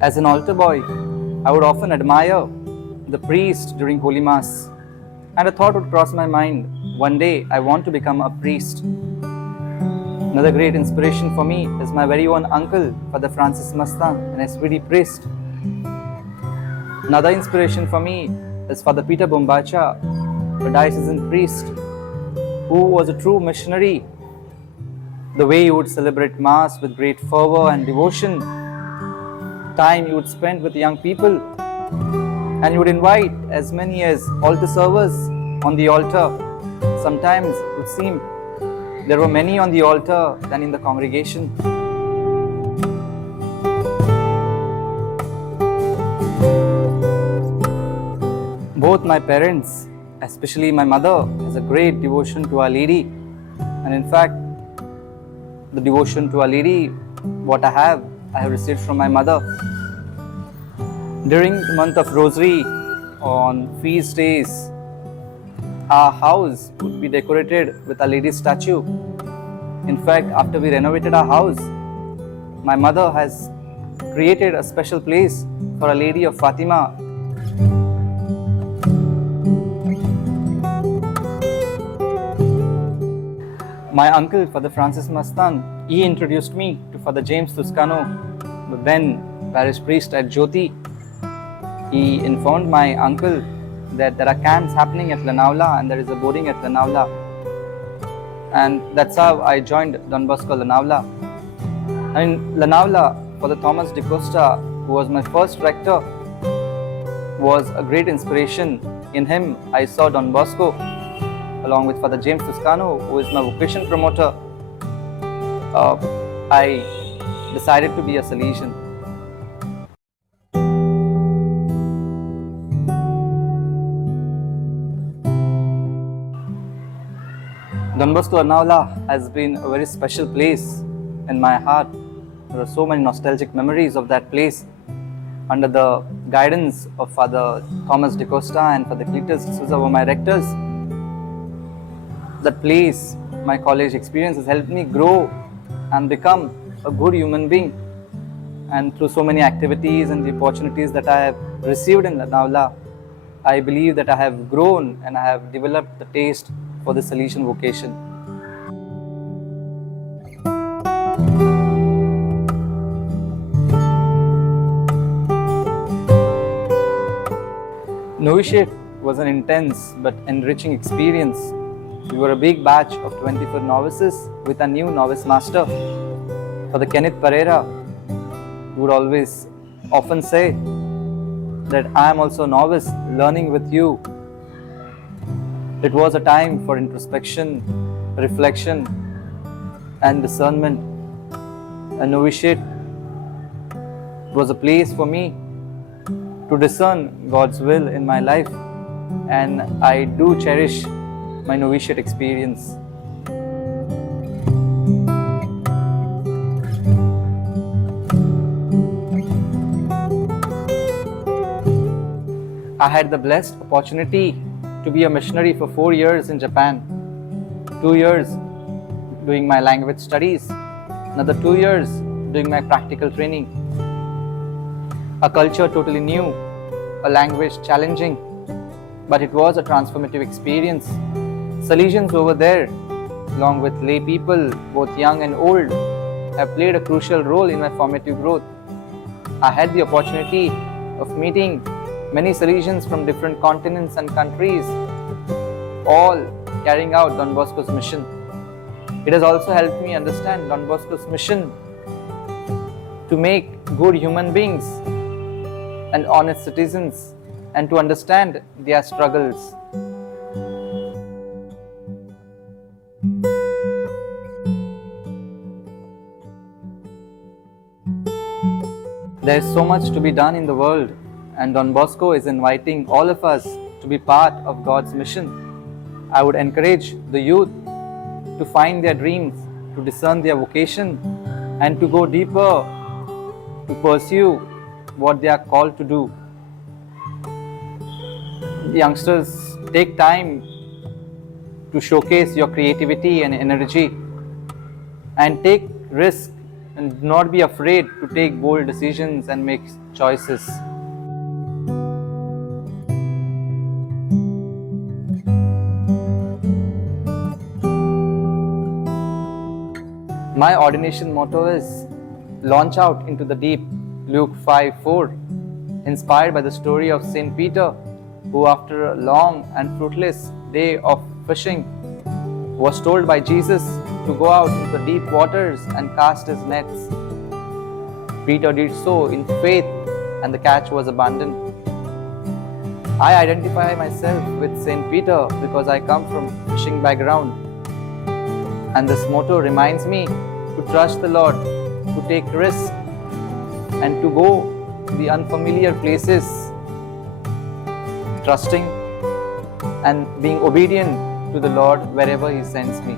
As an altar boy, I would often admire the priest during Holy Mass, and a thought would cross my mind, one day I want to become a priest. Another great inspiration for me is my very own uncle, Father Francis Mastan, an SPD priest. Another inspiration for me is Father Peter Bombacha, a diocesan priest, who was a true missionary. The way he would celebrate Mass with great fervor and devotion, time he would spend with young people, and he would invite as many as altar servers on the altar. Sometimes it would seem there were many on the altar than in the congregation. Both my parents, especially my mother, has a great devotion to Our Lady, and in fact, the devotion to Our Lady, what I have received from my mother. During the month of Rosary, on feast days, our house would be decorated with Our Lady's statue. In fact, after we renovated our house, my mother has created a special place for Our Lady of Fatima. My uncle, Father Francis Mastan, he introduced me to Father James Tuscano, the then parish priest at Jyoti. He informed my uncle that there are camps happening at Lonavla and there is a boarding at Lonavla. And that's how I joined Don Bosco Lonavla. And in Lonavla, Father Thomas de Costa, who was my first rector, was a great inspiration. In him, I saw Don Bosco, along with Father James Tuscano, who is my vocation promoter. I decided to be a Salesian. Don Bosco Lonavla has been a very special place in my heart. There are so many nostalgic memories of that place. Under the guidance of Father Thomas de Costa and Father Cletus D'Souza were my rectors. That place, my college experience, has helped me grow and become a good human being. And through so many activities and the opportunities that I have received in Lonavla, I believe that I have grown and I have developed the taste for the Salesian vocation. Novitiate was an intense but enriching experience. We were a big batch of 24 novices with a new novice master. Father Kenneth Pereira would always often say that I am also a novice learning with you. It was a time for introspection, reflection, and discernment. A novitiate was a place for me to discern God's will in my life, and I do cherish my novitiate experience. I had the blessed opportunity to be a missionary for 4 years in Japan. 2 years doing my language studies, another 2 years doing my practical training. A culture totally new, a language challenging, but it was a transformative experience. Salesians over there, along with lay people, both young and old, have played a crucial role in my formative growth. I had the opportunity of meeting many Salesians from different continents and countries, all carrying out Don Bosco's mission. It has also helped me understand Don Bosco's mission to make good human beings and honest citizens, and to understand their struggles. There is so much to be done in the world, and Don Bosco is inviting all of us to be part of God's mission. I would encourage the youth to find their dreams, to discern their vocation, and to go deeper, to pursue what they are called to do. Youngsters, take time to showcase your creativity and energy, and take risk and do not be afraid to take bold decisions and make choices. My ordination motto is launch out into the deep, Luke 5:4, inspired by the story of Saint Peter, who after a long and fruitless day of fishing was told by Jesus to go out into the deep waters and cast his nets. Peter did so in faith and the catch was abundant. I identify myself with Saint Peter because I come from fishing background, and this motto reminds me to trust the Lord, to take risks and to go to the unfamiliar places, trusting and being obedient to the Lord wherever He sends me.